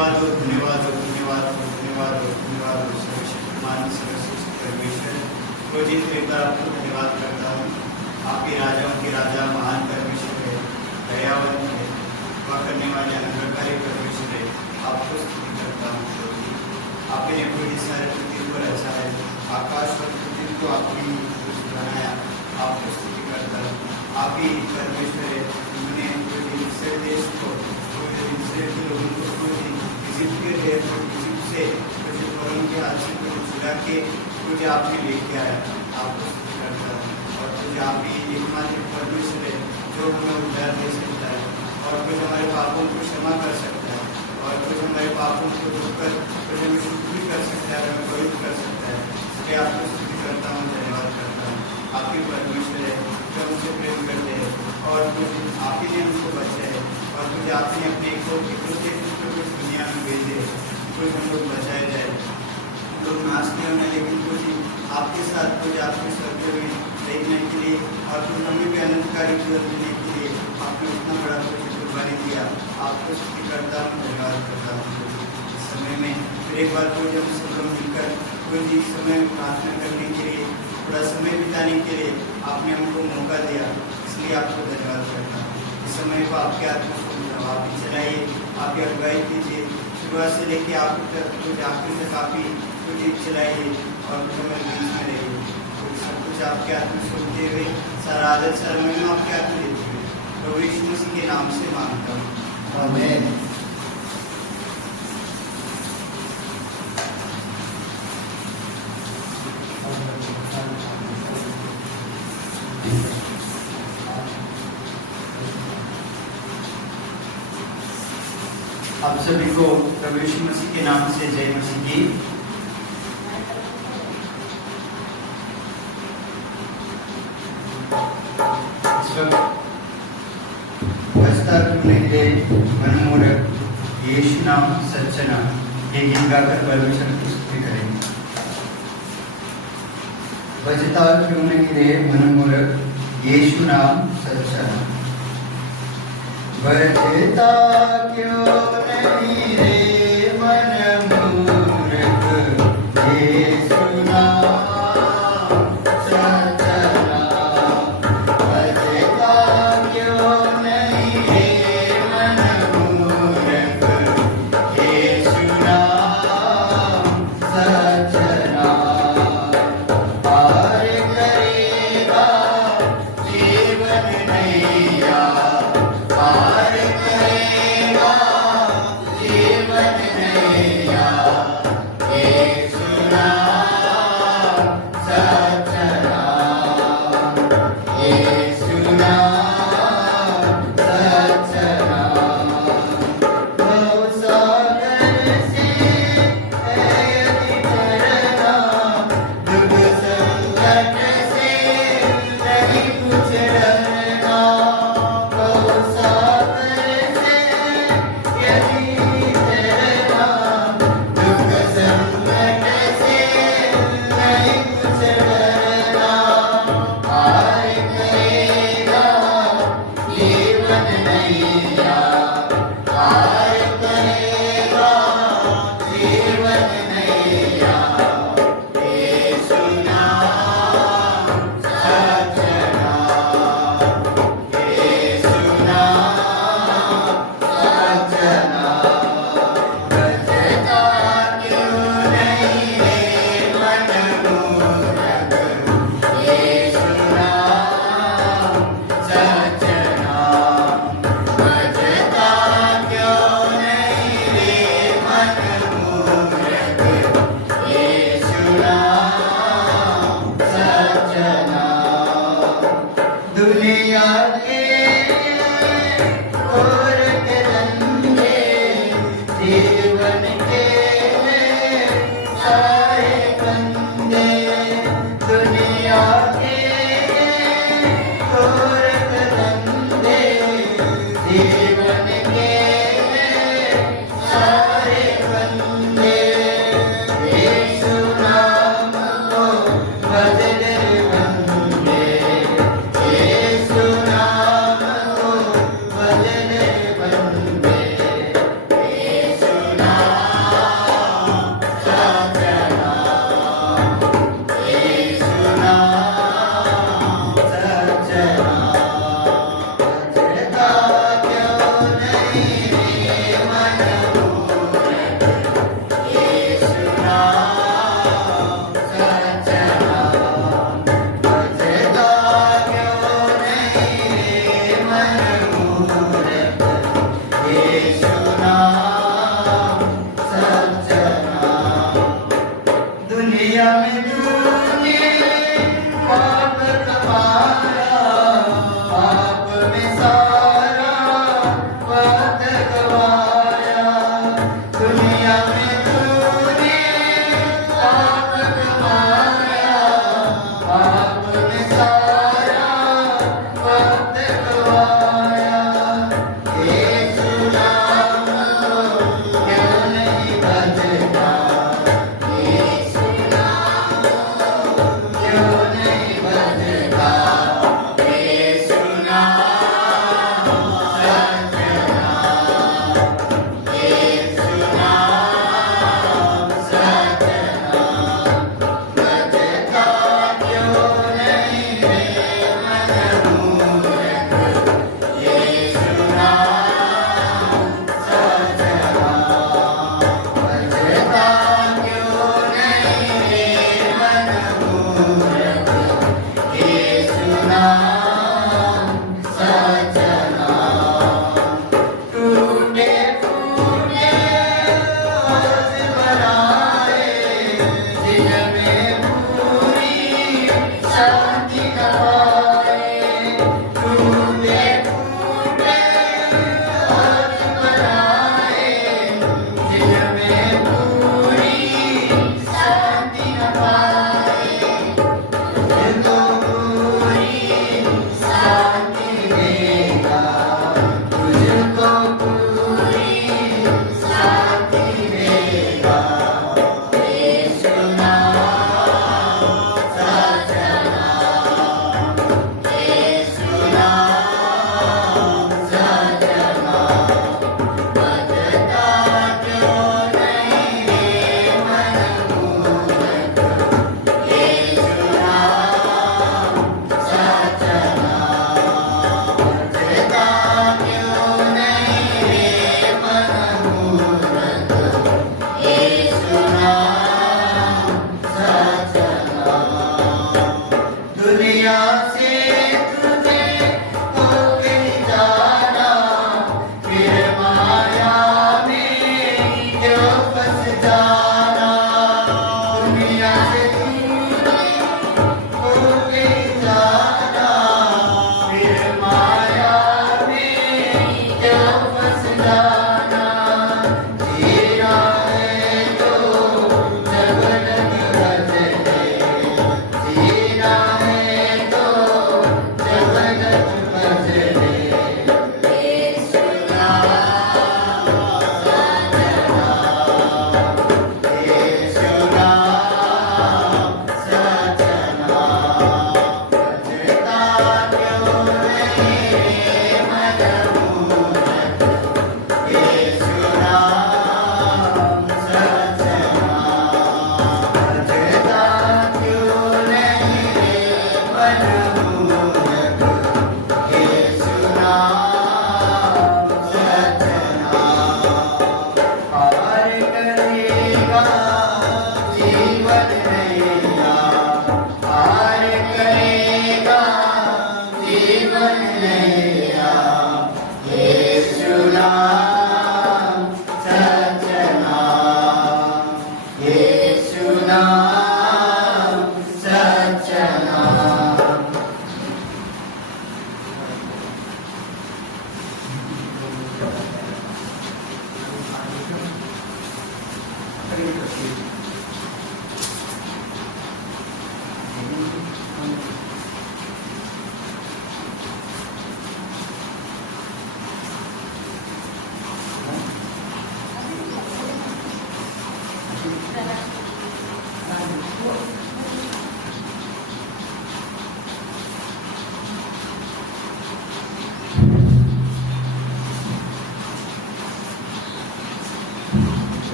धन्यवाद हो, धन्यवाद हो, धन्यवाद हो, धन्यवाद हो, धन्यवाद हो। सर्वशक्तिमान सर्वश्रेष्ठ परमेश्वर को जी एक बार आपको धन्यवाद करता हूँ। आपके राजाओं के राजा महान परमेश्वर है, दयावंत है, कृपा करने वाले अनुग्रहकारी परमेश्वर है। आपको स्तुति करता हूँ प्रभु जी। आपने कोई सारे पृथ्वी को रचा है, आकाश और पृथ्वी को आपने कुछ बनाया। आपको स्तुति करता हूँ। आप ही परमेश्वर है, उन्होंने दूसरे देश को, दूसरे के लोगों को इजिप्ट के देश इजिप्ट से कुछ फौरन के हाथ से कुछ छुड़ा के कुछ आपने लेके आया। आपको स्तुति करता हूँ। और कुछ आप ही एकमात्र परमेश्वर है जो हमें उद्धार दे सकता है, और कुछ हमारे पापों को क्षमा कर सकता है, और कुछ हमारे पापों को धोकर कुछ हमें शुद्ध भी कर सकता है, हमें पवित्र कर सकता है। इसलिए आपको स्तुति करता हूँ, धन्यवाद करता हूँ। आपके परमेश्वर है जो हमसे प्रेम करते हैं, और कुछ आप ही ने हमको बचाए, और कुछ आपने अपने को इकट्ठे कुछ दुनिया में भेजे, कुछ हम लोग बचाए जाए। हम लोग नाश नहीं होने, लेकिन कुछ आपके साथ कुछ आपके स्वर्ग में देखने के लिए, और कुछ हमें भी अनंतकारी जीवन देने के लिए आपने उतना बड़ा कुछ कुर्बानी दिया। आपको स्तुति करता हूँ, धन्यवाद करता हूँ। इस समय में फिर एक बार कोई जब सब लोग मिलकर कुछ इस समय प्रार्थना करने के लिए, थोड़ा समय बिताने के लिए आपने हमको मौका दिया, इसलिए आपको धन्यवाद करता हूँ। इस समय को आपके हाथ में आप ही चलाइए, आप ही अगुवाई कीजिए, शुरुआत से लेके आप तक कुछ आखिर तक आप ही कुछ चलाइए, और कुछ हमें बीच में रहिए। सब कुछ आपके हाथ में सुनते हुए, सारा आदत सारा महिमा आपके हाथ में देते हुए प्रभु यीशु मसीह के नाम से मांगता हूँ, आमीन। आप सभी को प्रभु यीशु मसीह के नाम से जय मसीह की। इस वक्त बचता क्यों नहीं रे मनमूरख, यीशु नाम सच्चा नाम, ये गीत गाकर परमेश्वर की स्तुति करेंगे। बचता क्यों नहीं रे मनमूरख, यीशु नाम सच्चा नाम। बचता क्यों नहीं रे मनमूरख, यीशु नाम सच्चा नाम। बचता क्यों नहीं रे मनमूरख, यीशु नाम सच्चा नाम। पार करेगा जीवन नैया, पार करेगा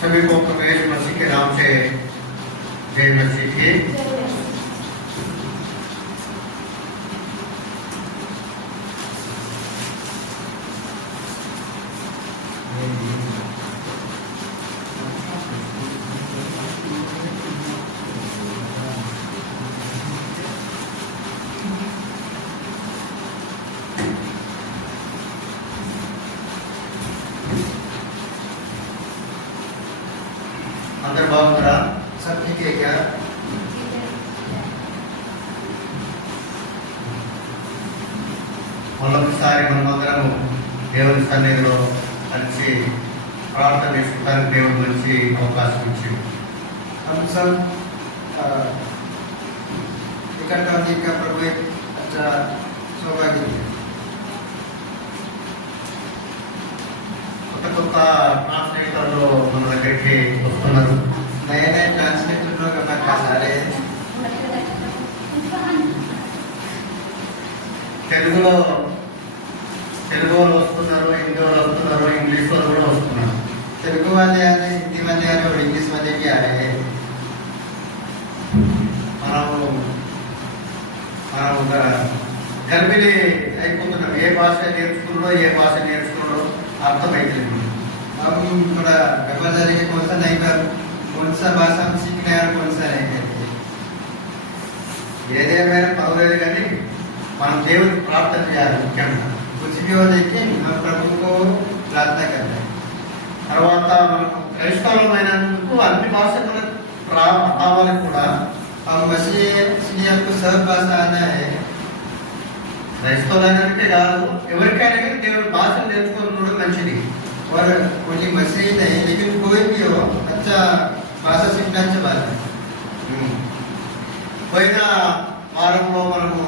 सभी को प्रभु यीशु मसीह के नाम से जय मसीह की। మరొకసారి మనమందరము దేవుని సన్నిధిలో కలిసి ప్రార్థన చేసుకోవడానికి దేవుడు మంచి అవకాశం ఇచ్చింది. हम सब इकट्ठा होने का प्रभु एक अच्छा सौभाग्य है। కొత్త కొత్త ట్రాన్స్లేటర్లు మన దగ్గరికి వస్తున్నారు. नए नए ट्रांसलेटर लोग हमारे पास आ रहे हैं। తెలుగులో వస్తున్నారు, హిందీ వాళ్ళు వస్తున్నారు, ఇంగ్లీష్ వాళ్ళు కూడా వస్తున్నారు. तेलुगु वाले आ रहे हैं, हिंदी वाले आ रहे हैं और इंग्लिश वाले भी आ रहे हैं। మనం గర్భిణి అయిపోతున్నాం. ఏ భాష నేర్చుకున్నాడో అర్థమైతలేదు. हम थोड़ा गड़बड़ के कौन सा भाषा हम सीखना है और कौन सा नहीं करते। ఏదేమైనా పర్వాలేదు కానీ మనం దేవుడికి ప్రార్థన చేయాలి. ముఖ్యంగా कुछ भी हो लेकिन हम प्रभु को प्रार्थना करते हैं। తర్వాత మనం క్రైస్తవులమైనందుకు అన్ని భాషలు రావాలి కూడా. हम मसीह इसलिए हमको सब भाषा आना है। క్రైస్తవులైనందుకే కాదు, ఎవరికైనా కానీ దేవుడి భాషను నేర్చుకోవడం మంచిది. और ओनली मसीह नहीं लेकिन कोई भी हो अच्छा भाषा सीखना अच्छा बात है। పోయిన వారంలో మనము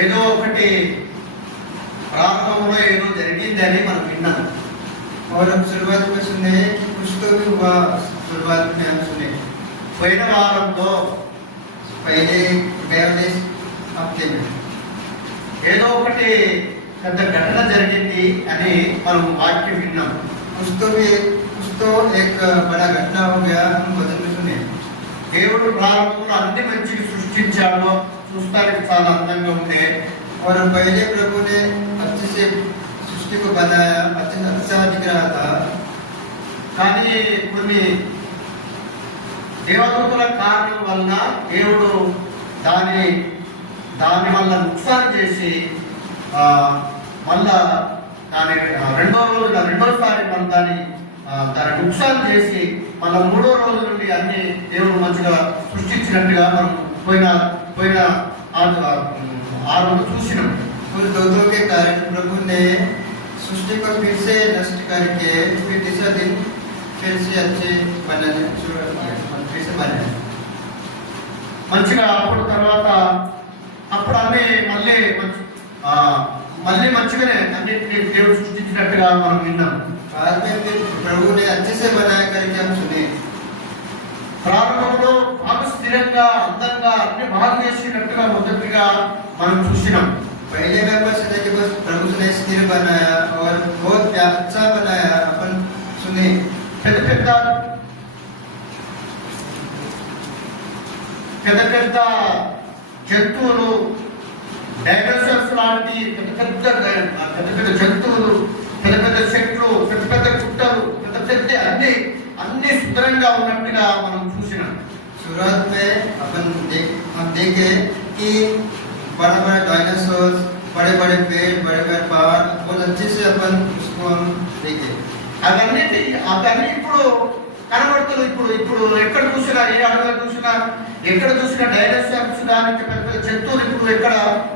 ఏదో ఒకటి ప్రారంభంలో ఏదో జరిగిందని మనం విన్నాం. और हम शुरुआत में सुने कि कुछ तो भी हुआ। शुरुआत में हम सुने పోయిన వారంలో पहले गए हफ्ते में ఏదో ఒకటి పెద్ద ఘటన జరిగింది అని మనం వాక్యం విన్నాం. कुछ तो एक बड़ा घटना हो गया हम वचन में सुने। దేవుడు ప్రారంభంలో అన్ని మంచిగా సృష్టించాడు, చూస్తానికి చాలా అందంగా ఉండే। और पहले प्रभु ने अच्छे से सृष्टि को बनाया, अच्छा दिख रहा था। కానీ కొన్ని దేవదూతల కారణం వలన దేవుడు దాని వల్ల నుక్సాన్ చేసి మళ్ళా దాని రెండోసారి మన దాన్ని నుక్సాన్ చేసి మళ్ళా మూడో రోజు నుండి అన్ని దేవుడు మంచిగా సృష్టించినట్టుగా మనం పోయిన ఆ రోజు చూసినాం। उस दोषों के कारण प्रभु ने सृष्टि को फिर से नष्ट करके फिर तीसरा दिन फिर से अच्छे बनाने फिर से बनाया। మంచిగా అప్పుడు అన్నీ మళ్ళీ మంచిగానే అన్నింటినీ దేవుడు సృష్టించినట్టుగా మనం విన్నాం। बाद में फिर प्रभु ने अच्छे से बनाया करके हम सुने। ప్రారంభంలో బాగా స్థిరంగా అందంగా అన్ని బాగా చేసినట్టుగా మొదటిగా మనం చూసినాం। पहले में अपन सुने कि बस प्रभु ने स्थिर बनाया और बहुत अच्छा बनाया अपन सुने। పెద్ద జంతువులు, డైనోసార్స్ లాంటి పెద్ద జంతువులు, పెద్ద చెట్లు, పెద్ద గుట్టలు, పెద్ద అన్ని శుభ్రంగా ఉన్నట్టుగా మనం చూసినాం। शुरुआत में हम देखे कि बड़ा डायनासोर, बड़े पेड़, बड़े पहाड़ बहुत अच्छे से अपन उसको हम देखे। అవన్నీ ఇప్పుడు కనబడుతుంది। ఇప్పుడు ఎక్కడ చూసినా, ఏ అడవిలో చూసినా, ఎక్కడ చూసినా డైనోసార్స్ దానికి పెద్ద జంతువులు ఇప్పుడు ఎక్కడ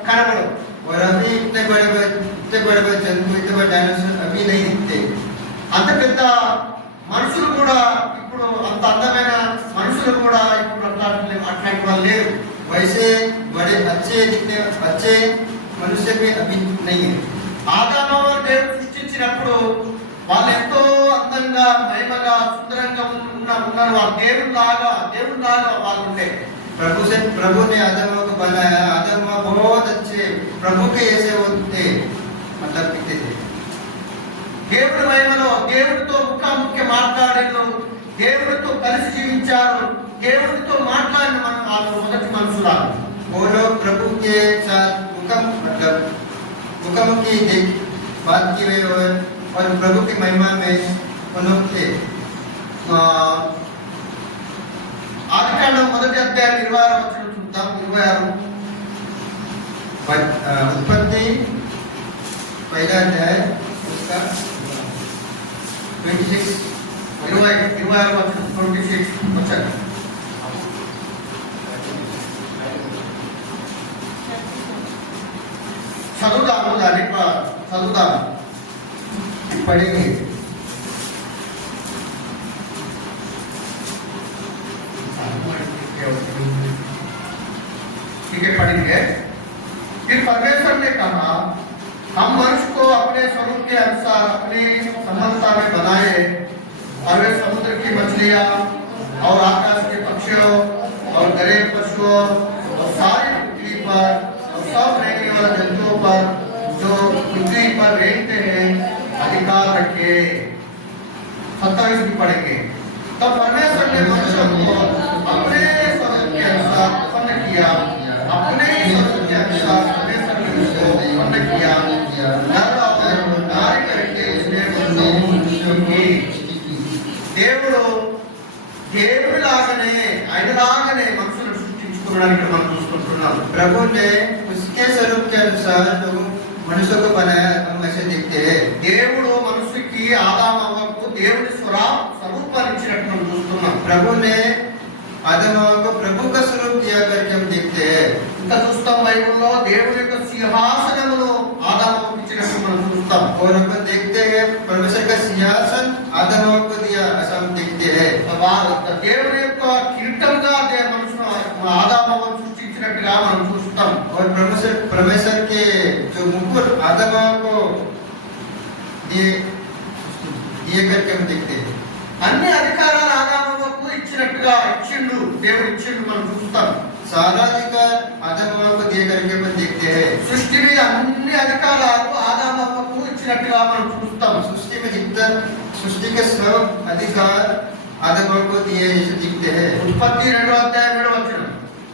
కనబడవు। और अभी इतने बड़े जंतु, इतने बड़े डायनासोर अभी नहीं दिखते। అంత పెద్ద మనుషులు కూడా ఇప్పుడు, అంత అందమైన మనుషులు కూడా ఇప్పుడు అట్లాంటి వాళ్ళు లేరు। वैसे बड़े अच्छे मनुष्य भी अभी नहीं है। ఆదాము దేవుడు సృష్టించినప్పుడు వాళ్ళు ఎంతో అందంగా, మహిమగా, సుందరంగా ఉన్నారు। వాళ్ళు దేవుళ్ళలాగా వాళ్ళు ఉండే। प्रभु ने आदम को बनाया। आदम बहुत अच्छे प्रभु के ऐसे होते, मतलब दिखते थे। దేవుడి మహిమలో దేవుడితో ముఖాముఖి మాట్లాడారు, దేవుడితో కలిసి జీవించారు, దేవుడితో మాట్లాడిన వాళ్ళు మొదటి మనుషులు। वो लोग प्रभु के साथ मुखामुखी बात की हुई और प्रभु की महिमा में उन्होंने थे। ఆదికాండం మొదటి అధ్యాయం 26వ వచనం చూద్దాం। 26 उत्पत्ति पहला अध्याय उसका 26 26 वचन। చదువుదాము దాన్ని చదువుదాము पढ़ेंगे। ठीक है, पढ़ेंगे। फिर परमेश्वर ने कहा, हम मनुष्य को अपने स्वरूप के अनुसार अपनी समानता में बनाए और वे समुद्र की मछलियां और आकाश के पक्षियों और गरे पशुओं और सारी पृथ्वी पर और सब रहने वाले जंतुओं पर जो पृथ्वी पर रहते हैं अधिकार रखे। 27 भी पढ़ेंगे। तो परमेश्वर ने मनुष्य को अपने स्वरूप के अनुसार उत्पन्न किया, अपने स्वरूप के अनुसार परमेश्वर ने उसको उत्पन्न किया, नर और नारी करके उसने मनुष्य की। దేవుడు దేవుడిలాగానే ఆయనలాగానే మనుషులను సృష్టించుకోవడానికి మనం చూసుకుంటున్నాం। प्रभु ने उसके स्वरूप के अनुसार मनुष्य को बनाया, हम ऐसे देखते हैं। దేవుడు మనుషుకి ఆదాము అవ్వకు దేవుని స్వరూపాన్ని ఇచ్చినట్టు మనం చూస్తున్నాం। प्रभु ने आदम हवा को प्रभु का स्वरूप दिया करके हम देखते हैं। ఇంకా చూస్తాం బైబిల్లో దేవుని యొక్క సింహాసనమును ఆదాముకు ఇచ్చినట్టు మనం చూస్తాం। और अपन देखते हैं परमेश्वर का सिंहासन आदम हवा को दिया, ऐसा हम देखते हैं। దేవుని యొక్క కిరీటంగా మనుషును ఆదాము హవను సృష్టించినట్టుగా మనం చూస్తాం। और परमेश्वर के जो मुकुट आदम हवा को दिए करके हम देखते हैं। అన్ని అధికారాలు ఆదాముకు ఇచ్చినట్టుగా ఇచ్చిండు, దేవుడు ఇచ్చిండు మనం చూస్తాం। सारा अधिकार आदम हवा को दिए करके हम देखते हैं। सृष्टि में అన్ని అధికారాలు ఆదాము హవకు ఇచ్చినట్టుగా మనం చూస్తాం। सृष्टि में जितना सृष्टि के सब अधिकार आदम हवा को दिए जैसे दिखते हैं। उत्पत्ति 2 अध्याय 7 वचन,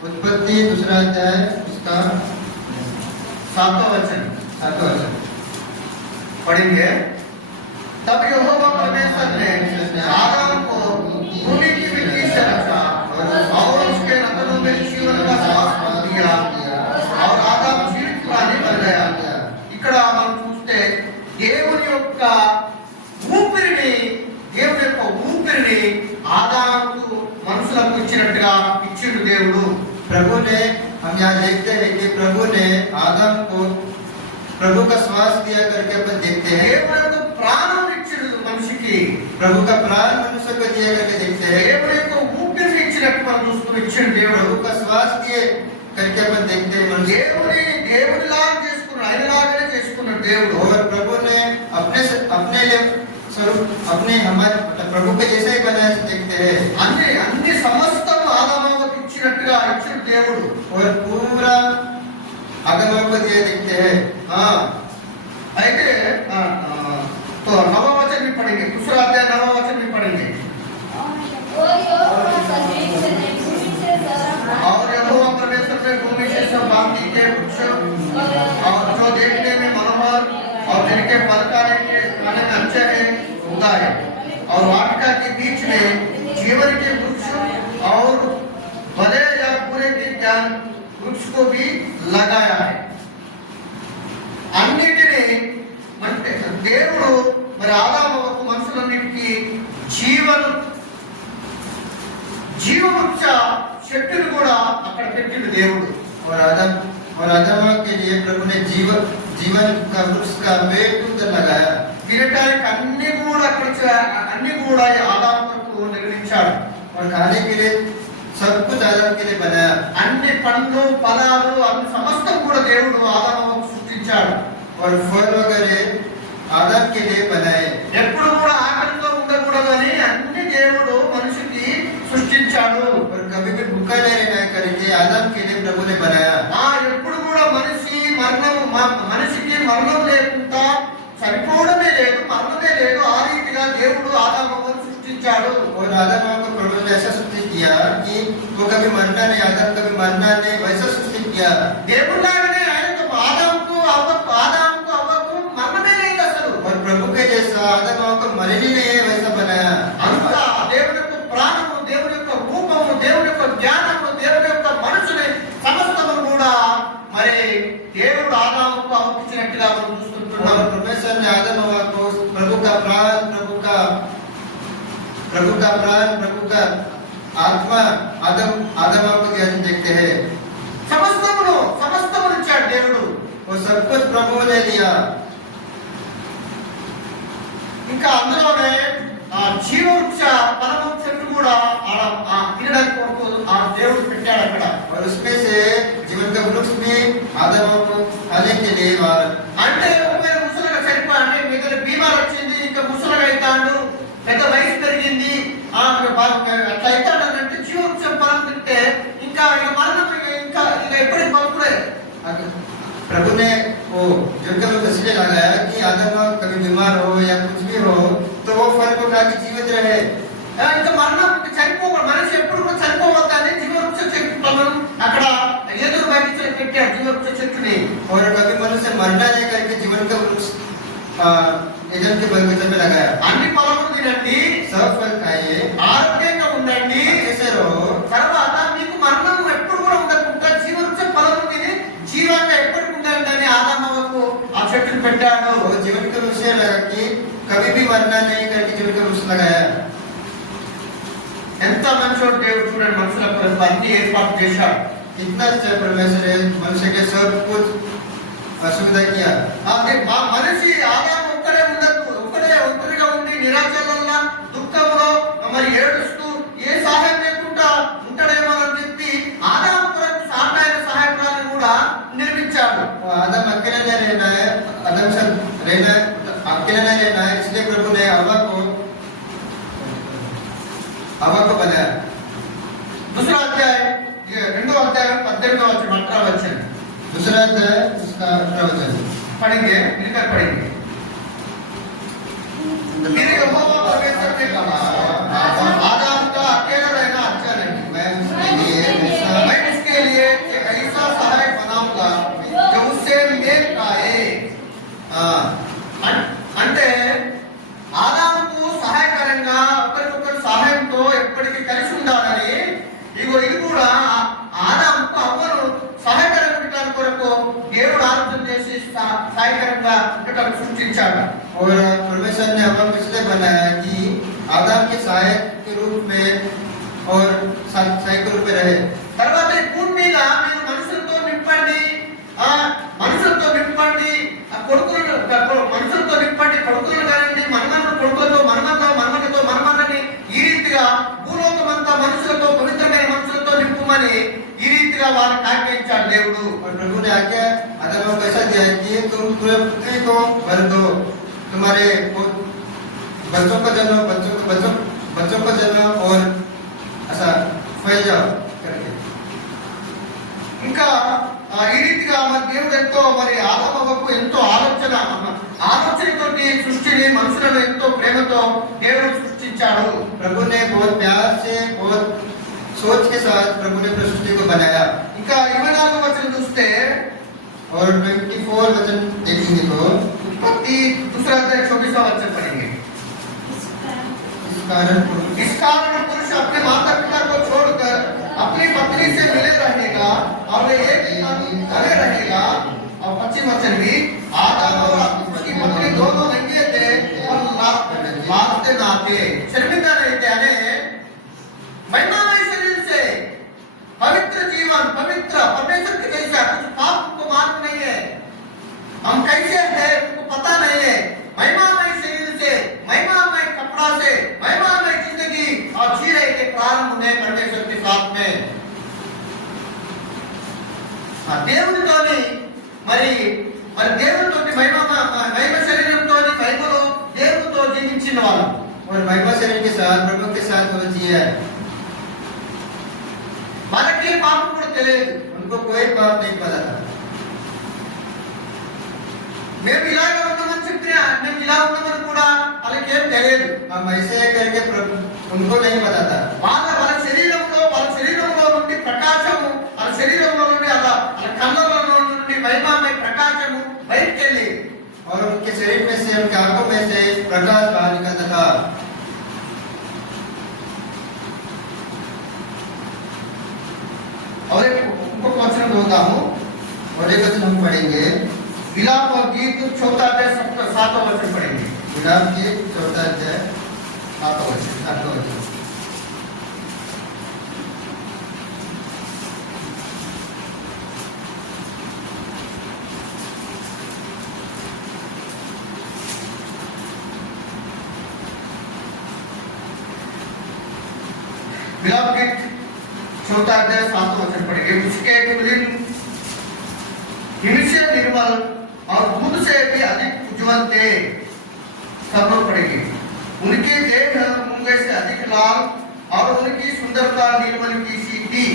उत्पत्ति 2 अध्याय उसका 7वां वचन पढ़ेंगे। तब यहोवा परमेश्वर ने आदम को भूमि की मिट्टी से रचा और उसके नथनों में जीवन का श्वास दिया और आदम जीवित प्राणी बन गया। ఇక్కడ మనం చూస్తే దేవుని యొక్క ఊపిరిని ఆదాముకు మనుషులకు ఇచ్చినట్టుగా ఇచ్చిండు దేవుడు। प्रभु ने हम यहाँ देखते हैं कि प्रभु ने आदम को प्रभु का श्वास दिया करके अपन देखते हैं। దేవుడు ప్రాణం ఇచ్చిడు మనిషికి, ప్రభు का प्राण मनुष्य को दिया करके देखते हैं। దేవుడు యొక్క ఊపిరి ఇచ్చినట్టు మనం చూస్తూ ఇచ్చిండు దేవుడు। प्रभु का श्वास दिए करके अपन देखते हैं। దేవుడిలాగా చేసుకున్నాడు, ఆయనలాగానే చేసుకున్నాడు దేవుడు। और प्रभु ने अपने लिए स्वरूप अपने हमारे प्रभु के जैसा ही बनाया देखते हैं। అన్ని సమస్తం ఆదాముకు ఇచ్చినట్టుగా ఇచ్చిండు దేవుడు। और पूरा आदम को दिया देखते हैं। हाँ, అయితే तो 9वां वचन भी पढ़ेंगे, 2 अध्याय 9वां वचन भी पढ़ेंगे। और यहोवा परमेश्वर ने भूमि से सब बांकी के वृक्ष और जो देखने में मनोहर और जिनके फल खाने में अच्छे हैं उगाए और वाटिका के बीच में जीवन के वृक्ष और भले या बुरे के ज्ञान वृक्ष को भी लगाया है। అన్నిటిని అంటే దేవుడు మరి ఆదాముకు మనుషులన్నిటికీ జీవవృక్ష చెట్టును కూడా అక్కడ పెట్టిండు దేవుడు। और आदम के लिए प्रभु ने जीवन का वृक्ष का पेड़ उधर लगाया। తినడానికి అన్ని కూడా ఆదాముకు నిర్మించాడు। और खाने के लिए सब कुछ आदम के लिए बनाया। అన్ని పండ్లు ఫలాలు అన్ని సమస్తం కూడా దేవుడు ఆదాముకు సృష్టించాడు। और फल वगैरह आदम के लिए बनाए। ఎప్పుడు కూడా ఆకలితో ఉండకూడదు అని అన్ని దేవుడు మనిషికి సృష్టించాడు। और कभी भी भूखा नहीं रहना करके आदम के लिए प्रभु ने बनाया। ఎప్పుడు కూడా మనిషికి మరణం లేకుండా చనిపోవడమే లేదు, మరణమే లేదు, ఆ రీతిగా దేవుడు ఆదామును సృష్టించాడు। और आदम को प्रभु ने ऐसा सृष्टि किया कि वो कभी मरना नहीं, आदम कभी मरना नहीं, वैसा सृष्टि किया। దేవుడిలాగానే ఆయనతో ఆదాముకు అవ్వకు మరణమే లేదు అసలు। और प्रभु के जैसा आदम को मरनी नहीं है, वैसा बनाया। అంతా దేవుని యొక్క ప్రాణము, దేవుని యొక్క రూపము, దేవుని యొక్క జ్ఞానము, దేవుని యొక్క మనసుని సమస్తము కూడా మరి దేవుడు ఆదాముకు అప్పగించినట్టుగా మనం చూస్తున్నాం। परमेश्वर ने आदम हवा को प्रभु का प्राण, प्रभु का आत्मा आदम को दिया देखते हैं। समस्तमुను ఇచ్చాడు దేవుడు। और सब कुछ प्रभु ले लिया। ఇంకా అందులోనే జీవవృక్ష ఫలము చెట్టు కూడా తినడానికి కొరకు ఆ దేవుడు పెట్టాడు అక్కడ। और उसमें से जीवन का वृक्ष भी आदम को खाने के लिए అంటే ఒకవేళ ముసలిగా చనిపోయి అంటే మీద బీమార్ వచ్చింది, ఇంకా ముసలిగా అవుతాడు, పెద్ద వయసు పెరిగింది, అట్లా అవుతాడంటే జీవవృక్షం ఫలం తింటే ఇంకా మరణం ఇంకా ఎప్పటికి బతుకులే। प्रभु ने वो जिनका लोग इसलिए लगाया कि आदम कभी बीमार हो या कुछ भी हो तो वो फल को खा के जीवित रहे। ఇంకా మరణం చనిపోకూడదు, మనిషి ఎప్పుడు కూడా చనిపోవద్దని జీవవృక్ష చెట్టును అక్కడ ఎదురు బయట పెట్టాడు జీవవృక్ష చెట్టుని। और कभी मनुष्य मरना नहीं करके जीवन का वृक्ष एडन के बगीचे में लगाया। అన్ని ఫలములు తినండి, सब फल खाइए, ఆరోగ్యంగా ఉండండి, ऐसे रहो, తర్వాత మీకు మరణం ఎప్పుడు కూడా ఉండకుండా జీవవృక్ష ఫలములు తిని జీవంగా ఎప్పటికి ఉండాలని ఆదామకు ఆ చెట్టును పెట్టాడు। जीवन का वृक्ष लगा कि कभी भी मरना नहीं करके जीवन का वृक्ष लगाया। ఎంత మంచోడు దేవుడు చూడండి, మనుషుల కొరకు అన్ని ఏర్పాటు చేశాడు। कितना अच्छा परमेश्वर है, मनुष्य के सब कुछ सुविधा किया। మనిషి ఆదాము ఒక్కడే ఉండదు, ఒక్కడిగా ఉండి నిరాశలో దుఃఖంలో మరి ఏడుస్తూ ఏ సహాయం లేకుండా ఉంటాడేమో అని చెప్పి ఆదాము కొరకు సాధారణ సహాయకులను కూడా నిర్మించాడు। आदम अकेले नहीं रहना है, आदम से रहना है, अकेले नहीं रहना है, इसलिए प्रभु ने हवा को बनाया। दूसरा अध्याय 2 अध्याय 18 वचन, दूसरा अध्याय उसका 18 वचन पढ़ेंगे, मिलकर पढ़ेंगे। फिर यहोवा परमेश्वर ने कहा, आदम का अकेला रहना अच्छा नहीं, मैं उसके लिए एक ऐसा सहायक बनाऊंगा जो उससे मेल खाए। అంటే ఆదాముకు సహాయకరంగా ఒకరికొకరు సహాయంతో ఎప్పటికీ కలిసి ఉండాలని, ఇగో ఇది కూడా ఆదాముకు అవ్వను సహాయకరంగా ఉండటానికి కొరకు దేవుడు ఆలోచన చేసి సహాయకరంగా ఉండటానికి సృష్టించాడు। और परमेश्वर ने हवा को इसलिए बनाया कि आदम के सहायक के रूप में और सहायक रूप में रहे। తర్వాత ఈ భూమి మీద మీరు మనుషులతో నింపండి, మనుషులతో నింపండి, మనుషులతో నింపండి, కొడుకులను కానివ్వండి, కొడుకులతో మనమన్నని ఈ రీతిగా భూలోకమంతా మనుషులతో పవిత్రమైన మనుషులతో నింపుమని ఈ రీతిగా వారిని ఆజ్ఞాపించాడు దేవుడు। प्रभु ने आज्ञा आदम को ऐसा दिया कि तुम पूरे पृथ्वी को भर दो, तुम्हारे बच्चों को जन्म और ऐसा फैल जाओ करके। ఇంకా ఈ రీతిగా మన దేవుడు ఎంతో మరి ఆదాముకు ఎంతో ఆలోచనతోటి సృష్టిని మనుషులను ఎంతో ప్రేమతో దేవుడు సృష్టించాడు। प्रभु ने बहुत प्यार से बहुत सोच के साथ प्रभु ने सृष्टि को बनाया। ఇంకా 24వ వచనం చూస్తే और 24 वचन देखेंगे तो उत्पत्ति दूसरा अध्याय 24वां वचन पढ़ेंगे। इस कारण पुरुष अपने माता पिता को छोड़कर अपनी पत्नी से मिले रहेगा और वे एक तले रहेगा। और 25 वचन भी आदम और उसकी पत्नी दोनों नंगे थे और लाते नाते शर्मिंदा नहीं थे, यानी महिमामय शरीर से पवित्र जीवन, पवित्र परमेश्वर के जैसा, कुछ पाप को मालूम नहीं है, हम कैसे हैं उनको पता नहीं है। महिमामय शरीर से, महिमामय कपड़ा से, महिमामय जिंदगी और जी रहे के प्रारंभ हुए परमेश्वर के साथ में। దేవునితోని మరి దేవునితోటి మహిమ శరీరంతోని మహిమలో దేవునితో జీవించిన వాళ్ళు और महिमा शरीर के साथ प्रभु के साथ वो जिया। వాళ్ళకి పాపం కూడా తెలియదు, उनको कोई पाप नहीं पता था। మేము ఇలాగే ఉన్నామని చెప్పినా మేము ఇలా ఉన్నామని కూడా వాళ్ళకి ఏం తెలియదు। हम ऐसे करके उनको नहीं पता था। వాళ్ళ శరీరంలో నుండి ప్రకాశము, వాళ్ళ శరీరంలో నుండి వాళ్ళ కళ్ళలో నుండి మహిమమయ ప్రకాశము బయటికి వెళ్ళి और उनके शरीर में से, उनके आंखों में से प्रकाश बाहर निकलता था। और उनको वचन बोलता हूँ और एक वचन हम पढ़ेंगे, विलाप और गीत 4 अध्याय 7वां वचन पढ़ेंगे। विलाप गीत 4 अध्याय 7वां वचन। मिलाप गीत 4 अध्याय 7 वचन पढ़ेंगे। उसके कुलीन हिम से निर्मल और दूध से भी अधिक उज्जवल थे। सब लोग पढ़ेंगे। उनके देह मूंगे से अधिक लाल और उनकी सुंदरता नीलमणि की सी थी।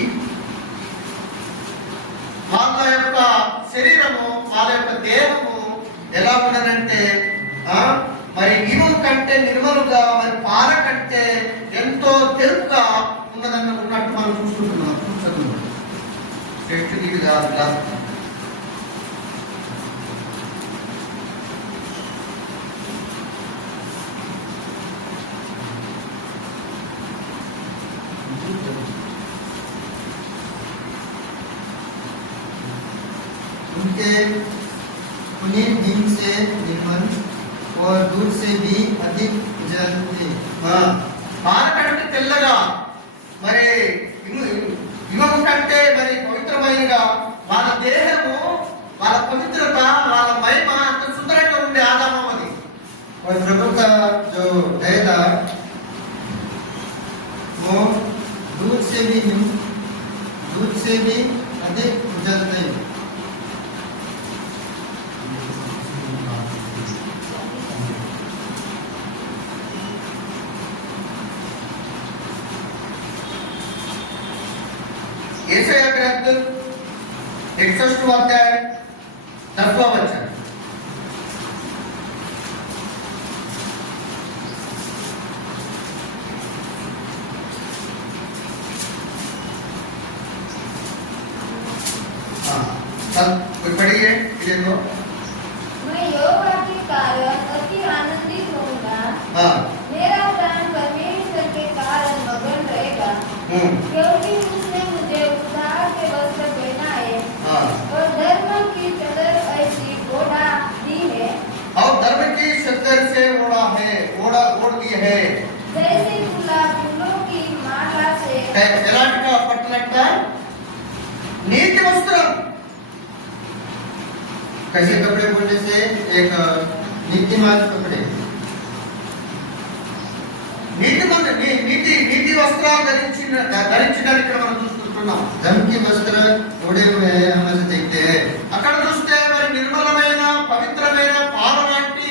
వాళ్ళ యొక్క శరీరము వాళ్ళ యొక్క దేహము ఎలా ఉన్నదంటే మరి ఇనుము కంటే నిర్మలుగా మరి పాల కంటే ఎంతో తెలుపుగా ఉన్నట్టు మనం చూస్తున్నాం. उनके पुनीत हिम से निर्मल और दूध से भी अधिक जल थे. పాల కంటే తెల్లగా మరి ఇనుము కంటే మరి పవిత్రమైనగా వాళ్ళ దేహము వాళ్ళ పవిత్రత వాళ్ళ మహిమ అంత సుందరంగా ఉండే ఆదాము అది. और प्रभु का जो दया था वो दूध से भी अधिक उज्जवल थे. यशाया ग्रंथ 61 अध्याय 10वां वचन. कोई पढ़िए देखो. मैं यहोवा के कारण अति आनंदित होऊंगा. मेरा प्राण परमेश्वर के कारण मगन रहेगा. क्योंकि उसने मुझे उद्धार के वस्त्र पहनाए और धर्म की चादर ऐसी ओढ़ा दी है. और धर्म की चादर से ओढ़ दी है. जैसे तुला फूलों की माला से. एलांటి का पटलंट नीति वस्त्र. कैसे कपड़े बोलने से एक नीतिमान कपड़े नीति वस्त्राలు ధరించడానికి ఇక్కడ మనం చూస్తున్నాం. धर्म की वस्त्र ओढ़े हुए हैं हम ऐसे देखते हैं. అక్కడ చూస్తే మరి నిర్మలమైన పవిత్రమైన పాల లాంటి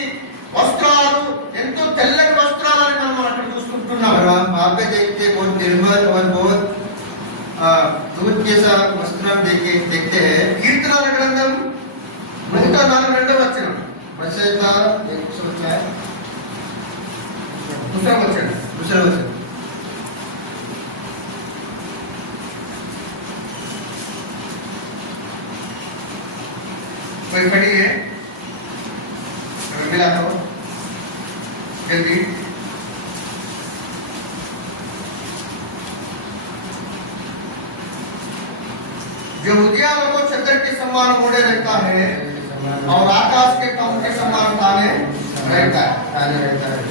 వస్త్రాలు ఎంతో తెల్లని వస్త్రాలని మనం అక్కడ చూస్తున్నాం. और हम वहां पे देखते बहुत निर्मल और बहुत दूध जैसा वस्त्र देखते हैं. కీర్తనల గ్రంథం 142వ వచనం. రచయిత 104 दूसरा वचन. कोई पढ़िए मिला तो जल्दी. जो उद्यानों को चद्दर के समान ओढ़े रहता है और आकाश के कम के समान ताने रहता है.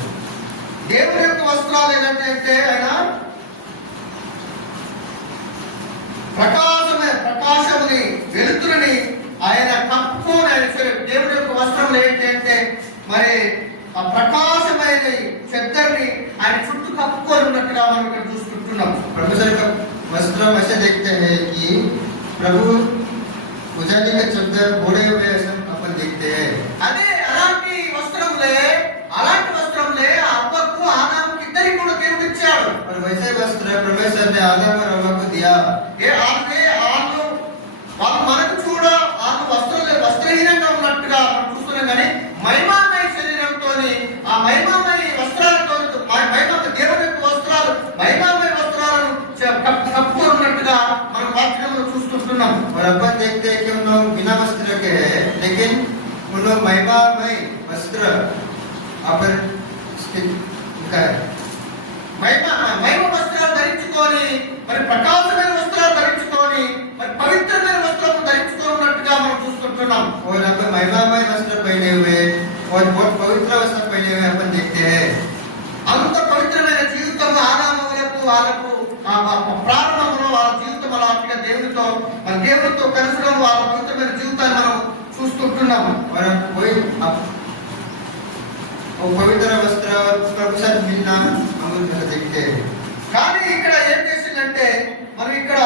దేవుని యొక్క వస్త్రాలు ఏంటంటే ఆయన ప్రకాశముని వెలుతురుని ఆయన కప్పుకొని ఆయన దేవుని యొక్క వస్త్రములు ఏంటంటే మరి ఆ ప్రకాశమైన చెద్దరిని ఆయన చుట్టూ కప్పుకొని ఉన్నట్టుగా మనం ఇక్కడ చూసుకుంటున్నాం. ప్రొఫెసర్ का वस्त्र ऐसे देखते हैं कि प्रभु उजाले का चद्दर ओढ़े हुए ऐसा अपन देखते हैं. అదే అలాంటి వస్త్రములే అవ్వకు ఆదాముకి ఇద్దరికి కూడా దేవుడు ఇచ్చాడు. और वैसे वस्त्र परमेश्वर ने आदम और हव्वा को दिया. వాళ్ళు మనకు వాళ్ళు వస్త్రహీనంగా ఉన్నట్టుగా మనం చూస్తున్నాం. కానీ మహిమామయ శరీరంతో ఆ మహిమామయ వస్త్రాలతో దేవుని యొక్క వస్త్రాలు మహిమామయ వస్త్రాలను కప్పుకొని ఉన్నట్టుగా మనం వాక్యంలో చూస్తుంటున్నాం. और अपन देखते हैं कि उन लोग बिना वस्त्र के हैं लेकिन उन लोग महिमामय वस्त्र अपन మహిమ వస్త్రాలు ధరించుకొని మరి ప్రకాశమైన వస్త్రాలు ధరించుకొని మరి పవిత్రమైన వస్త్రాలు ధరించుకున్నట్టుగా మనం చూస్తుంటున్నాం. और अपन महिमामय वस्त्र पहने हुए और बहुत पवित्र वस्त्र पहने हुए अपन देखते हैं. అంత పవిత్రమైన జీవితం ఆదాములకు వాళ్ళకు ప్రారంభంలో వాళ్ళ జీవితం అలాంటిగా దేవునితో కలసడం వాళ్ళ పవిత్రమైన జీవితాన్ని మనం చూస్తుంటున్నాము. పవిత్ర వస్త్ర ప్రభు సార్ మిల్నా हम देखते हैं. కానీ ఇక్కడ ఏం అంటే మనం ఇక్కడ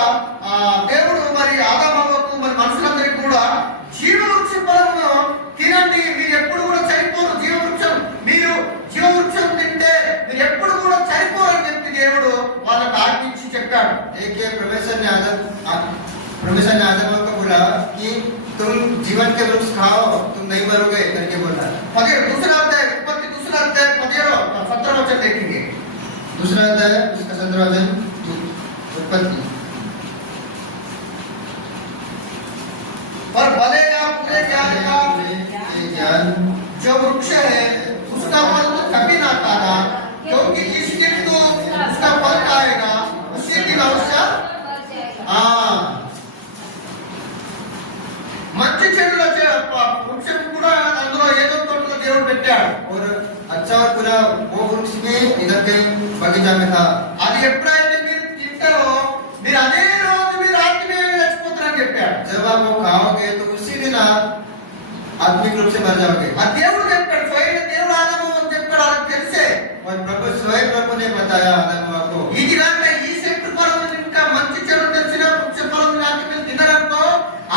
దేవుడు మరి ఆదామవ్వకు మరి మనుషులందరికీ కూడా జీవవృక్ష ఫలమును తినండి, మీరు ఎప్పుడు కూడా చనిపోరు. మీరు జీవవృక్షం తింటే మీరు ఎప్పుడు కూడా చనిపోరు అని చెప్పి దేవుడు వాళ్ళకి ఆజ్ఞించి చెప్పాడు. ఏకే परमेश्वर ने आदम को बोला कि तुम जीवन के वृक्ष खाओ, तुम नहीं मरोगे करके बोला। दूसरा अध्याय उत्पत्ति दूसरा अध्याय 17 वचन देखेंगे। दूसरा अध्याय उसका 17 वचन उत्पत्ति। और भलेगा पूरे ज्ञान का ज्ञान जो वृक्ष है उसका फल तो कभी ना खाना, क्योंकि जिस दिन तो उसका फल खाएगा उसी दिन अवश्य మంచి చెడుల వృక్షం కూడా అందులో ఏదో తోటలో దేవుడు పెట్టాడు. और अच्छा और बुरा वो वृक्ष में इधर के बगीचा में था. అది ఎప్పుడైతే మీరు తింటారో మీరు అదే రోజు మీరు ఆత్మీయంగా చచ్చిపోతారని చెప్పాడు. जब आप वो खाओगे तो उसी दिन आप आत्मिक रूप से मर जाओगे. ఆ దేవుడు చెప్పాడు, స్వయం దేవుడు ఆదాముకు చెప్పాడు, అది తెలిసే. और प्रभु ने बताया आदम को ఈ దినాంటే ఈ చెట్టు ఫలం ఇంకా మంచి చెడు తెలిసిన వృక్ష ఫలం లాంటి మీరు తినరంతో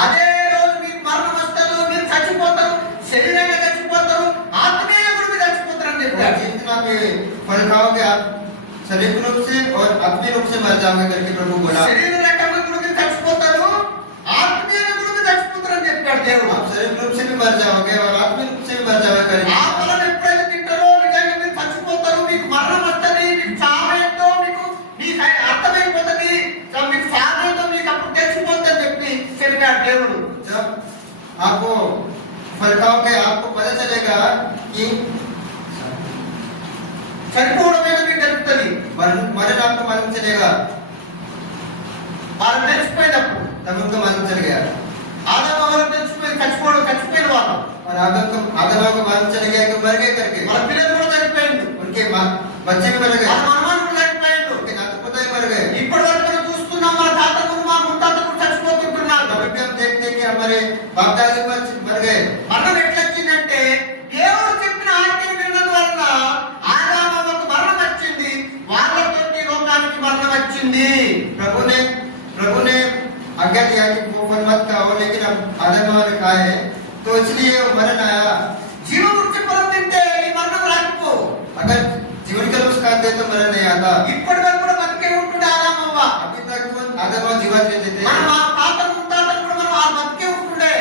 అదే రోజు మీ మరణం వస్తారు, మీరు చచ్చిపోతారు, శరీరంగా చచ్చిపోతారు, ఆత్మీయంగా కూడా మీరు చచ్చిపోతారు అని చెప్పాడు. जितना भी फल खाओगे आप शरीर रूप से और आत्मिक रूप से मर जाओगे करके प्रभु बोला. శరీర రకంగా కూడా మీరు చచ్చిపోతారు, ఆత్మీయంగా కూడా మీరు చచ్చిపోతారు అని చెప్పాడు దేవుడు. आप शरीर रूप से भी मर जाओगे और आत्मिक रूप से भी मर जाओगे करके. ఆ ఫలం ఎప్పుడైతే తింటారో నిజంగా మీరు చచ్చిపోతారు, మీకు మరణం వస్తది, మీకు చావేంటో మీకు అర్థమైపోతుంది, మీకు సాధనతో మీకు అప్పుడు తెలిసిపోతుంది అని చెప్పి చెప్పాడు దేవుడు. जब आपको फल खाओगे आपको पता चलेगा कि చనిపోవడమేదో మీకు తెలుస్తుంది, मरण आपको मालूम चलेगा. వాళ్ళు తెలిసిపోయినప్పుడు तब उनको मालूम चल गया. आदम और తెలిసిపోయి చచ్చిపోయిన వాళ్ళు और आदम को मालूम चल गया कि मर गए करके. వాళ్ళ పిల్లలు కూడా చనిపోయిండు, उनके बच्चे भी मर गए, వాళ్ళ మనవడు కూడా చనిపోయిండు, उनके नाते पोते भी मर गए. ఇప్పటి వరకు మనం చూస్తున్నాం మన తాతలు మా ముత్తాతలు కూడా చచ్చిపోతుంటున్నారు. కాబట్టి हम देखते हैं कि हमारे बाप दादा मर गए. మరణం ఎట్లా వచ్చిందంటే దేవుడు చెప్పిన ఆజ్ఞను విన్నందువలన ఆదాముకు మరణం వచ్చింది, వాళ్ళతోటి లోకానికి మరణం వచ్చింది. प्रभु ने आज्ञा दिया कि वो फल मत खाओ, लेकिन अब आदम ने खाए तो इसलिए मरण आया. जीव वृक्ष फल తింటే ఈ మరణం రాకపో. अगर जीवन का वृक्ष खाते तो मरण नहीं आता. ఇప్పటి వరకు కూడా బతికే ఉంటుండే ఆదాం అవ్వ. अभी तक वो आदम और जीवित रहते थे. మన తాతలు ముత్తాతలు కూడా మనం ఆ బతికే ఉంటుండే.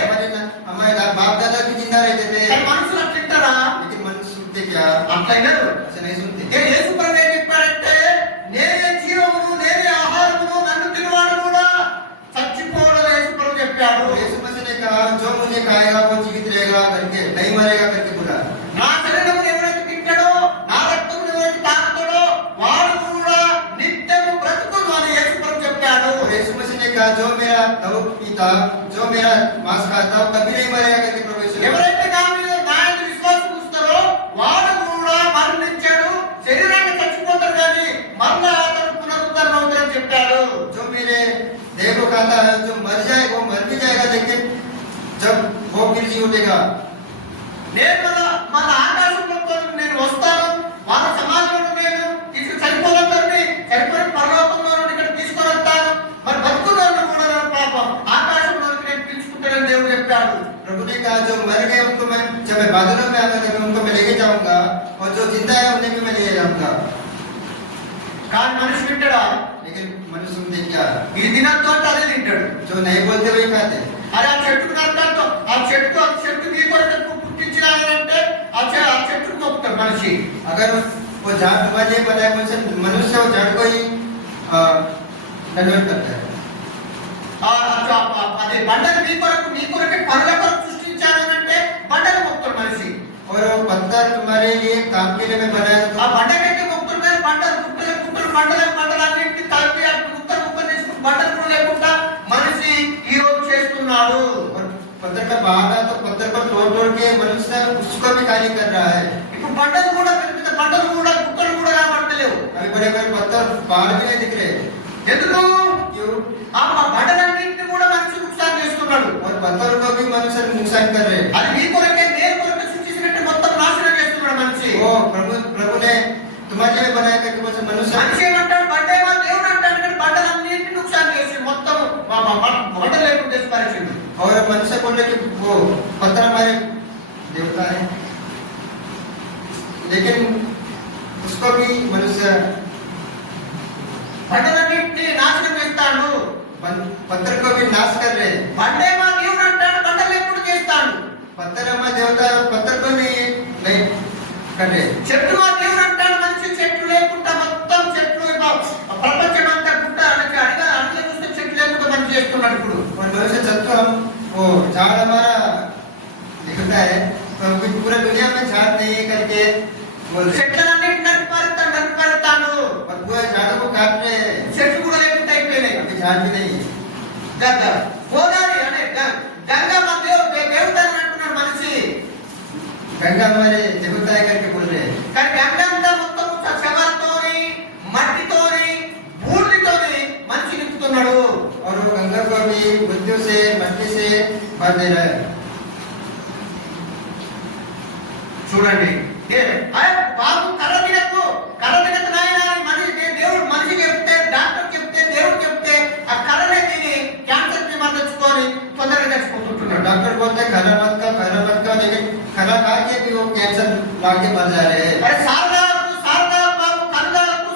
हमारे बाप दादा भी जिंदा रहते थे. మనుషులు తింటారా? लेकिन मनुष्य सुनते क्या? అట్లా వినరు, ऐसे नहीं सुनते. యేసు ప్రభు ఏం చెప్పారంటే నేనే జీవమును నేనే ఆహారమును, నన్ను తినవాడు కూడా చచ్చిపోవడం యేసు ప్రభు చెప్పాడు. యేసు మసీహ్ ने कहा जो मुझे खाएगा वो जीवित रहेगा करके, नहीं मरेगा करके बोला. నా శరీరమును ఎవరైతే తింటాడో, నా రక్తమును ఎవరైతే తాగుతాడో వాడు కూడా నిత్యము బ్రతుకును అని యేసు ప్రభు చెప్పాడు. యేసు మసీహ్ ने कहा जो मेरा दूध पीता, जो मेरा मांस खाता वो कभी नहीं मरेगा करके प्रभु यीशु. ఎవరైతే నా మీద విశ్వాసం ఉంచుతారో వాడు కూడా మరణించాడు, శరీరాన్ని చచ్చిపోతాడు కానీ మరలా అతను పునరుద్ధరణ అవుతాడని చెప్పాడు. जो मेरे देह को खाता है जो मर जाए वो मर भी जाएगा, लेकिन जब वो फिर जी उठेगा. నేను మన ఆకాశంలో నేను వస్తాను, వాళ్ళ సమాజంలో నేను ఇటు చనిపోతాను, చనిపోయిన పరలోకంలో ఇక్కడ తీసుకొని వస్తాను, మరి బతుకులను కూడా పాపం ఆకాశంలోకి నేను పిలుచుకుంటానని దేవుడు చెప్పాడు. प्रभु ने कहा जो मर गए उनको मैं जब मैं बादलों में आऊंगा तब उनको मैं लेके जाऊंगा, और जो जिंदा है उन्हें भी मैं ले जाऊंगा. కానీ మనిషి తింటాడా? लेकिन मनुष्य सुनते क्या? ఈ దినంతో అదే తింటాడు. जो नहीं बोलते वही खाते. అరే ఆ చెట్టుకు నరకంతో ఆ చెట్టు నీ కొరకు పుట్టించినాడంటే ఆ చెట్టుకు మొక్కుతాడు మనిషి. अगर वो झाड़ तुम्हारे लिए बनाया मनुष्य वो झाड़ को ही कन्वर्ट करता है. అదే బండను మీ కొరకు పనుల కొరకు సృష్టించాడంటే బండను మొక్కుతాడు మనిషి. और वो पत्थर तुम्हारे लिए काम के लिए मैं बनाया, ఆ బండకైతే మొక్కుతాడు కానీ బండలన్నింటినీ కలిపి ముక్కలు చేసుకుని బండలు కూడా లేకుండా మనిషి ఈ రోజు చేస్తున్నాడు. पत्थर का बहाना तो पत्थर को तोड़ के मनुष्य उसको भी खाली कर रहा है. ఇప్పుడు బండలు కూడా ముక్కలు కూడా కనబడతలేవు. అవి बड़े बड़े पत्थर पहाड़ भी नहीं दिख रहे. ఎందుకు? क्यों? ఆ బండలన్నింటినీ కూడా మనిషి नुकसान చేస్తున్నాడు. और पत्थर को भी मनुष्य नुकसान कर रहे. అది మీ కొరకే నేను కొరకే సృష్టించినట్టు మొత్తం నాశనం చేస్తున్నాడు మనిషి. ఓ प्रभु ने तुम्हारे लिए बनाया करके मनुष्य ఏమంటాడు? బండేమో దేవుడు అంటాడు, బండలన్నీ और मनुष्य बोले कि वो पत्थर हमारे देवता है, लेकिन उसको भी मनुष्य బండలన్నింటినీ నాశనం చేస్తాడు. पत्थर को भी नाश कर रहे हैं। బండే మా దేవుడు అంటాడు, బండలు ఎప్పుడు చేస్తాడు. पत्थर हमारे देवता पत्थर को नहीं कर रहे। చెట్టు మా దేవుడు అంటాడు, మనిషి చెట్లు లేకుండా మొత్తం చెట్లు ప్రపంచం అంతా గుట్ట అడిగా అడిగా చూస్తే చెట్లు లేకుండా మనిషి చేస్తున్నాడు ఇప్పుడు. और मनुष्य सत्व हम वो झाड़ हमारा दिखता है, पर पूरा दुनिया में झाड़ नहीं है करके बोल रहे। చెట్లన్నింటినీ నరికిపారుతాను. और पूरे झाड़ों को काट रहे हैं, చెట్లు కూడా లేకుండా అయిపోయినాయి. अभी झाड़ भी नहीं है। గోదావరి అనే గంగా మా దేవత అంటున్నాడు మనిషి. गंगा हमारे देवता है करके बोल रहे हैं। కానీ గంగా అంతా మొత్తం శవాలతోని మట్టితోని బూడిదతోని మనిషి నింపుతున్నాడు. और वो गंगा को भी मृत्यु से मट्टी से भर दे रहा है। చూడండి బాబు కర్రదినకు నాయన మనిషి దేవుడు మనిషి చెప్తే డాక్టర్ చెప్తే దేవుడు చెప్తే ఆ కర్రనే తిని క్యాన్సర్ బీమారు తెచ్చుకొని తొందరగా చచ్చిపోతుంటున్నాడు. डॉक्टर बोलते हैं खरा मत का, लेकिन खरा खा के भी वो कैंसर लाके मर जा रहे हैं। అరే శారదాకు బాబు కరుదాకు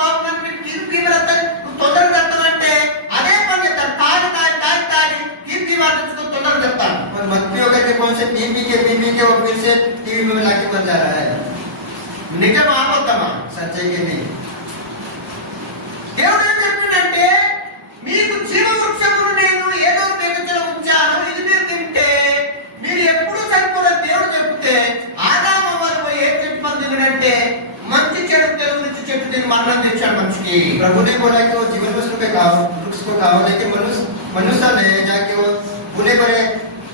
బాబు నన్ను తీర్పివ్వరంటే తొందరగా చెప్తానంటే అదే పని చెప్తాను. తాగి తీర్పివ్వాలి తెచ్చుకొని తొందరగా చెప్తాను. और मृत्यु करके कौन से पी के वो फिर से टीवी में लाके मर जा रहा है। నిజమా అబద్ధమా? सच्चाई के नहीं। దేవుడు ఏం చెప్పిందంటే మీకు జీవవృక్షమును నేను ఏదో మేకలో ఉంచాను, ఇది మీరు తింటే మీరు ఎప్పుడు చనిపోరని దేవుడు చెప్తే ఆదాము వారు ఏం చెప్పంటే మంచి చెడు తెలుగు చెట్టు తిని మరణం తెచ్చాడు మనిషికి. प्रभु ने बोला कि वो जीवन वृक्ष को खाओ, लेकिन मनुष्य ने जाके वो बुरे भरे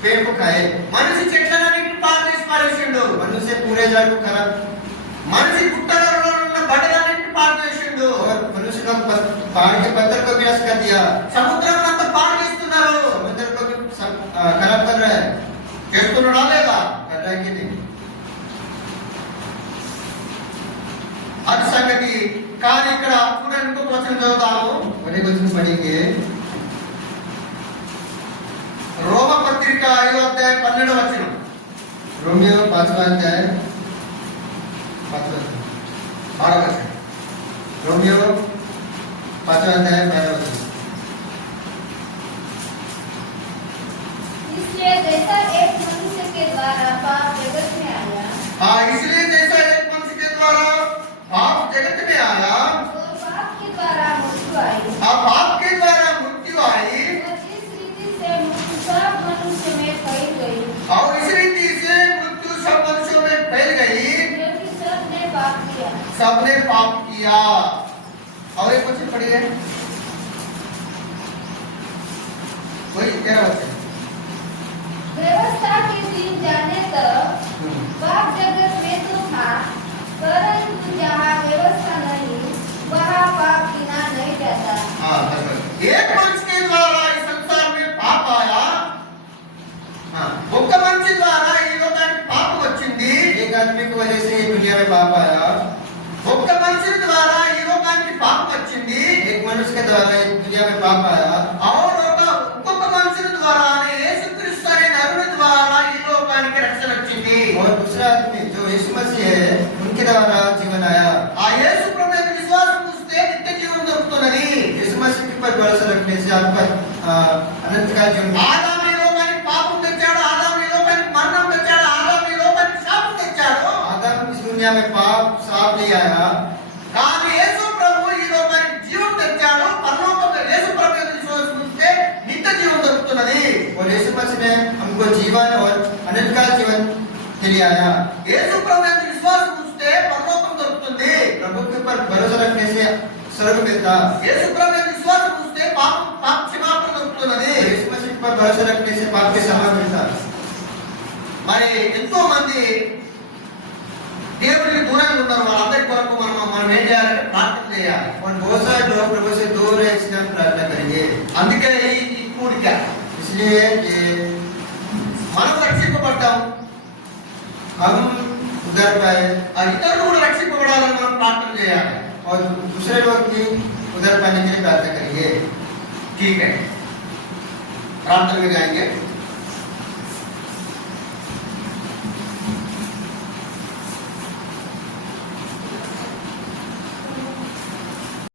पेड़ को खाए। మనిషి చెట్లన్నింటినీ పాడు చేసి పారేసిండు. मनुष्य पूरे झाड़ को खराब, మనిషి గుట్టలలో ఉన్న బండలన్నింటినీ పాడు చేసిండు. और मनुष्य लोग पहाड़ के पत्थर को विनाश कर दिया। సముద్రం అంతా పాడు చేస్తున్నారు. समुद्र को भी खराब कर रहा है। చేస్తున్నాడా లేదా? कर रहा है कि नहीं? అది సంగతి. కానీ ఇక్కడ చూడండి ఇంకొక వచనం చదువుతాము. और एक वचन पढ़ेंगे, రోమ పత్రిక 5వ అధ్యాయం 12వ వచనం. रोमियो 5वां अध्याय 5वां वचन। 12వ వచనం. रोमियो 5वां अध्याय 12वां वचन। इसलिए जैसा एक मनुष्य के द्वारा पाप जगत में आया, इसलिए जैसा एक मनुष्य के द्वारा पाप जगत में आया, और पाप के द्वारा मृत्यु आई, पाप के द्वारा मृत्यु आई, और इस रीति से मृत्यु सब मनुष्य में फैल गई, और इस रीति से मृत्यु सब मनुष्यों में फैल गई, क्योंकि सबने पाप किया। सबने पाप किया। और एक वचन पढ़िए, वही 13 वचन। व्यवस्था के दिन जाने तक पाप जगत में तो था, परंतु जहाँ व्यवस्था नहीं वहाँ पाप गिना नहीं जाता। एक मनुष्य के द्वारा इस संसार में पाप आया, ఒక్క మనిషి ద్వారా ఈ లోకానికి పాపం వచ్చింది. एक आदमी की वजह से ये दुनिया में पाप आया। ఒక్క మనిషి ద్వారా ఈ లోకానికి పాపం వచ్చింది. एक मनुष्य के द्वारा ये दुनिया में पाप आया। और ఒక్కొక్క మనుషుల ద్వారా యేసుక్రీస్తు అనే నరుని ద్వారా ఈ లోకానికి రక్షణ వచ్చింది. और दूसरा आदमी जो यीशु मसीह है, उनके द्वारा जीवन आया। ఆ యేసు ప్రభు మీద విశ్వాసం ఉంచితే నిత్య జీవం దొరుకుతున్నది. यीशु मसीह के ऊपर भरोसा रखने से आपका अनंत काल जीवन। ఆదాము ఈ లోకానికి పాపం తెచ్చాడు, ఆదాము ఈ లోకానికి మరణం తెచ్చాడు, ఆదాము ఈ లోకానికి శాపం తెచ్చాడు. आदम इस दुनिया में पाप साफ नहीं आया, కానీ యేసు ప్రభు ఈ లోకానికి జీవం తెచ్చాడు. పరలోకంలో యేసు ప్రభు మీద విశ్వాసం ఉంచితే నిత్య జీవం దొరుకుతున్నది. और यीशु मसीह ने हमको जीवन और अनंत काल जीवन के लिए आया। యేసు ప్రభు మీద విశ్వాసం ఉంచితే పరలోకం దొరుకుతుంది. प्रभु के ऊपर भरोसा रखने से स्वर्ग मिलता। యేసు ప్రభు మీద విశ్వాసం ఉంచితే పాప క్షమాపణ దొరుకుతున్నది. यीशु मसीह पर भरोसा रखने से पाप के क्षमा मिलता। మరి ఎంతో మంది దేవుడికి దూరంగా ఉన్నారు. వాళ్ళందరి కొరకు మనం ఏం చేయాలంటే ప్రార్థన చేయాలి. और बहुत सारे लोग प्रभु से दूर है, इसलिए हम प्रार्थना करेंगे। అందుకే ఈ కూడిక. इसलिए ये మనం రక్షింపబడ్డాం, हम उधर पाए ఇతరులు కూడా రక్షింపబడాలని మనం ప్రార్థన చేయాలి. और दूसरे लोग भी उधर पाने के लिए प्रार्थना करेंगे। ठीक है, प्रार्थना में जाएंगे.